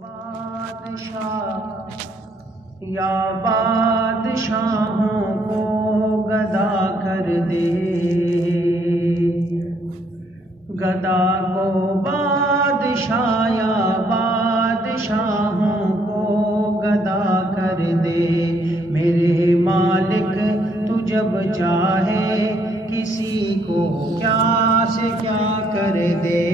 بادشاہ یا بادشاہوں کو گدا کر دے، گدا کو بادشاہ یا بادشاہوں کو گدا کر دے۔ میرے مالک تو جب چاہے کسی کو کیا سے کیا کر دے۔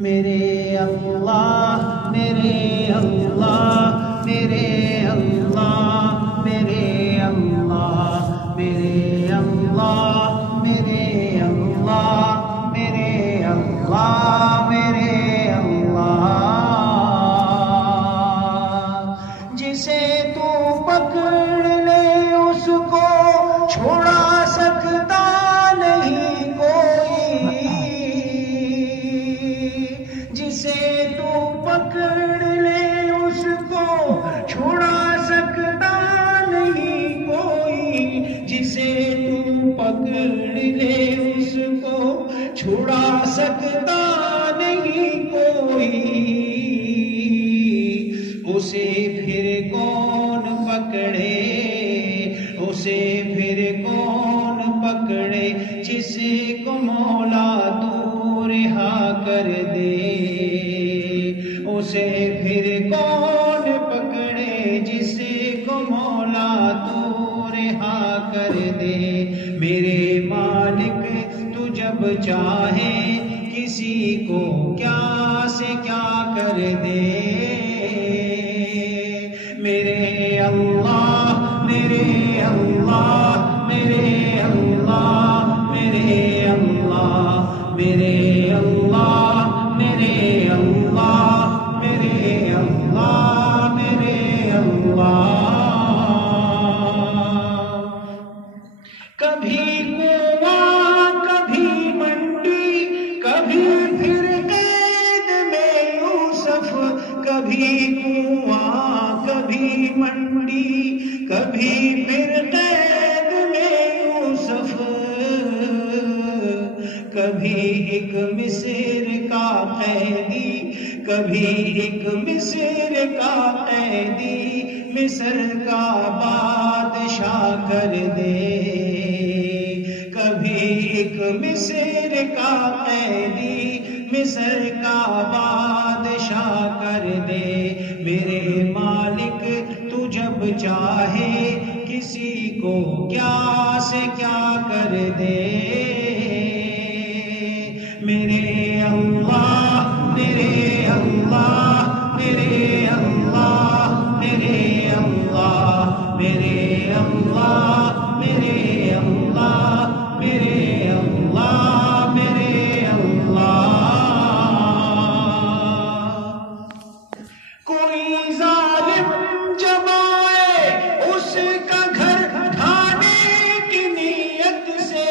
میرے اللہ میرے اللہ میرے اللہ میرے اللہ میرے اللہ میرے اللہ میرے اللہ میرے اللہ، جسے تو پکڑ لے اس کو چھوڑا سکتا نہیں کوئی، جسے تو پکڑ لے اس کو چھوڑا سکتا نہیں کوئی، جسے تو پکڑ لے اس کو چھوڑا سکتا نہیں کوئی، اسے پھر کون پکڑے، اسے پھر کون پکڑے، جسے کو مولا تو رہا کر دے۔ اسے پھر کون پکڑے، جسے کو مولا تو رہا کر دے۔ میرے مالک تو جب چاہے کسی کو کیا سے کیا کر دے۔ میرے اللہ میرے اللہ میرے اللہ میرے اللہ میرے اللہ میرے اللہ میرے اللہ میرے اللہ، کبھی کنواں کبھی منڈی کبھی پھر قید میں یوسف، کبھی کنواں کبھی منڈی کبھی پھر قید میں یوسف، کبھی ایک مصر کا قیدی کبھی ایک مصر کا قیدی، مصر کا بادشاہ کر دے۔ کبھی ایک مصر کا قیدی مصر کا بادشاہ کر دے۔ میرے مالک تو جب چاہے کسی کو کیا سے کیا کر دے۔ میرے اللہ میرے اللہ میرے اللہ میرے اللہ میرے اللہ میرے اللہ میرے اللہ میرے اللہ، کوئی ظالم جب آئے اس کا گھر ڈھانے کی نیت سے،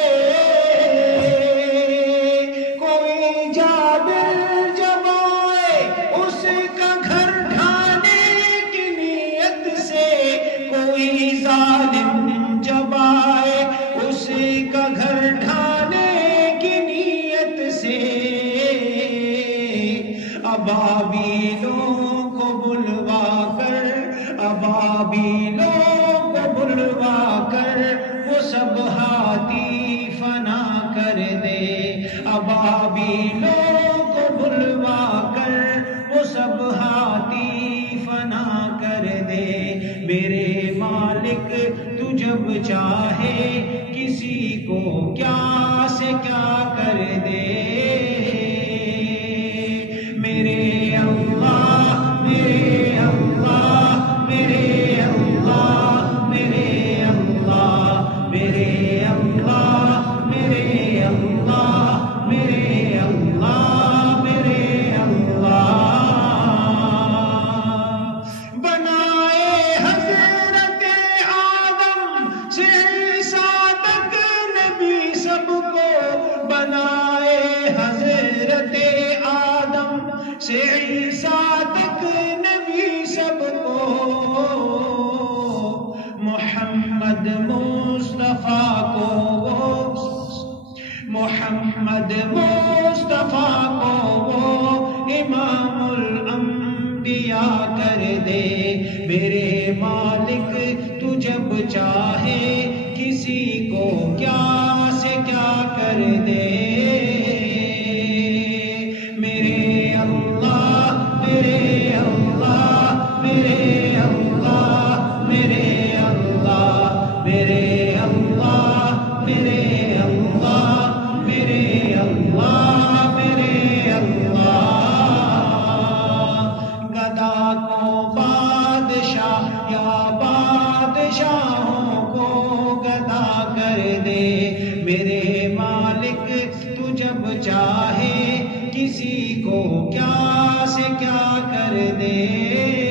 کوئی جابر جب آئے اس کا گھر ڈھانے کی نیت سے، کوئی ظالم جب آئے اس کا گھر ڈھانے کی نیت سے، ابابیلوں کو بلوا کر ابابیلوں کو بلوا کر وہ سب ہاتھی فنا کر دے۔ ابابیلوں کو بلوا کر وہ سب ہاتھی فنا کر دے۔ میرے مالک تو جب چاہے کسی کو کیا سے کیا کر دے۔ میرے اللہ میرے اللہ میرے اللہ میرے اللہ میرے اللہ میرے اللہ میرے اللہ میرے اللہ، بنائے حضرت آدم سے عیسیٰ تک نبی سب کو، بنائے حضرت آدم سے عیسیٰ تک نبی سب کو، محمد مصطفیٰ کو محمد مصطفیٰ کو وہ امام مالک تو جب چاہے کسی کو کیا سے کیا کر دے میرے اللہ میرے اللہ میرے اللہ میرے اللہ میرے اللہ میرے اللہ میرے اللہ میرے اللہ گدا کو بادشاہ یا بادشاہوں کو گدا کر دے میرے مالک تو جب چاہے کسی کو کیا سے کیا کر دے